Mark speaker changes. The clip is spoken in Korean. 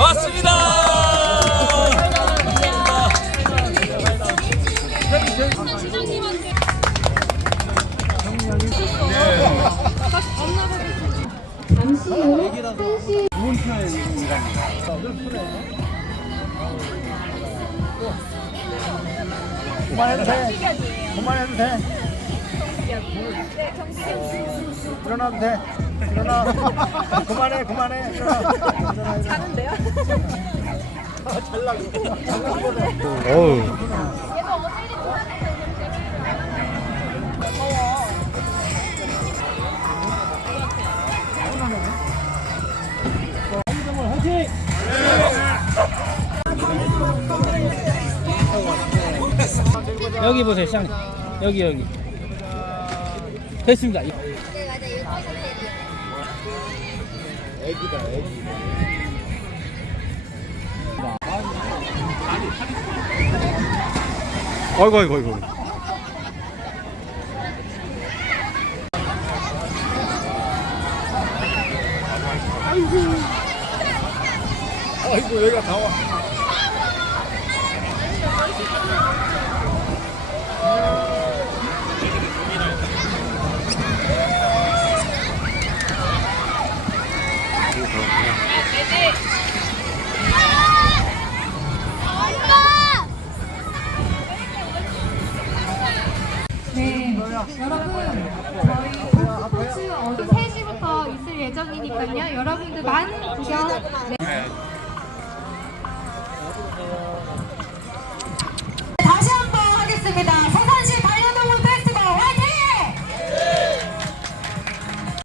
Speaker 1: 맞습니다.
Speaker 2: 잠시 후 1시
Speaker 3: 그만해도 돼. 그만해도 돼. 일어나. 그만해, 그만해. 일어나. 자는데요?
Speaker 4: 어우.
Speaker 5: 여기 보세요, 시장님. 여기 여기. 됐습니다.
Speaker 4: 아이고 아이고 아이고.
Speaker 3: 아이고, 여기가 다 와.
Speaker 2: 네, 여러분 저희 스포츠 어제 3시부터 있을 예정이니까요. 여러분들 많은 구경 네.